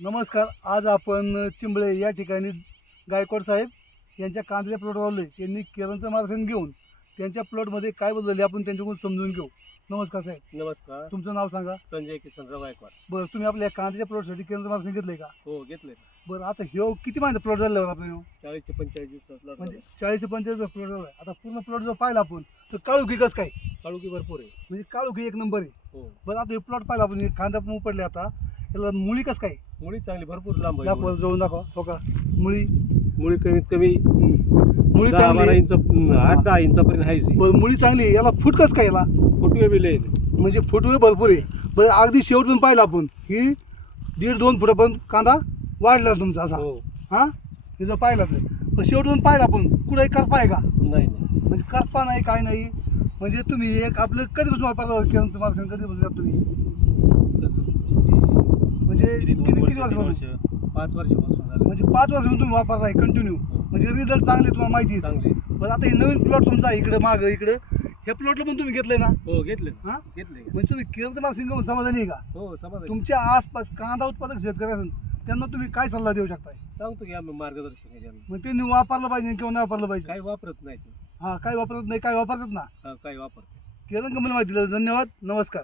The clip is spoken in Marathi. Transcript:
नमस्कार आज आपण चिंबळे या ठिकाणी गायकवाड साहेब यांच्या कांद्याच्या प्लॉटवर आलो त्यांनी केरळचं मार्गदर्शन घेऊन त्यांच्या प्लॉटमध्ये काय बदलले आपण त्यांच्याकडून समजून घेऊ. नमस्कार साहेब. नमस्कार. तुमचं नाव सांगा. संजय किसनराव गायकवाड. बरं तुम्ही आपल्या कांद्याच्या प्लॉटसाठी केरळचं मार्गदर्शन घेतलंय का? हो घेतले बरं आता ह्यो किती माझा प्लॉट झाल्यावर आपण ह्यो? चाळीस ते पंचेचाळीस दिवसात म्हणजे चाळीस ते पंचेचाळीस प्लॉट झाला. आता पूर्ण प्लॉट जर पाहिला आपण तर काळुकी कसं काय? काळुकी भरपूर आहे. म्हणजे काळुकी एक नंबर आहे. हो. बरं आता हे प्लॉट पाहिला आपण हे कांदा पण उपडले आता. त्याला मुळी कसं काय? मुळी चांगली भरपूर लांब आहे दाखवा मुळी. जवळून दाखवा. हो का? मुळी? मुळी कमीत कमी मुळी दहा चांगली बारा. इंच आठ दहा इंचापर्यंत आहे. बरं, मुळी चांगली. याला फूट कसं काय याला? फुटवे बिले म्हणजे फुटवे भरपूर आहे. बरं अगदी शेवटून पाहिलं आपण ही दीड दोन फुटापर्यंत कांदा वाढला तुमचा असा. हो. हा? हे जर पाहिला तर. पण शेवटून पाहिलं आपण कुठेही करपा आहे का? नाही नाही. म्हणजे करपा नाही काय नाही. म्हणजे तुम्ही एक आपलं कधीपासून वापरता? केरळचं मार्गदर्शन कधीपासून करता तुम्ही? तसं ती म्हणजे किती किती वर्ष, वर्षापासून? वर्ष? पाच वर्षापासून झालं. म्हणजे पाच वर्षापासून तुम्ही वापरताय कंटिन्यू म्हणजे रिझल्ट चांगले तुम्हाला माहिती चांगले. बरं आता हे नवीन प्लॉट तुमचा इकडे मागं इकडे ह्या प्लॉटला पण तुम्ही घेतलंय ना? हो घेतले हा? घेतले म्हणजे तुम्ही मार्गदर्शन घेऊन समाधानी आहे का? हो समाज तुमच्या आसपास कांदा उत्पादक शेतकरी असेल त्यांना तुम्ही काय सल्ला देऊ शकताय? सांगतो की आम्ही मार्गदर्शन आहे त्यांना. मग त्यांनी वापरलं पाहिजे किंवा नाही वापरलं पाहिजे? काही वापरत नाही ते. हा काय वापरत नाही काय वापरतात ना? हा, काही वापरते केरळ कंपनी माहिती दिलं धन्यवाद नमस्कार.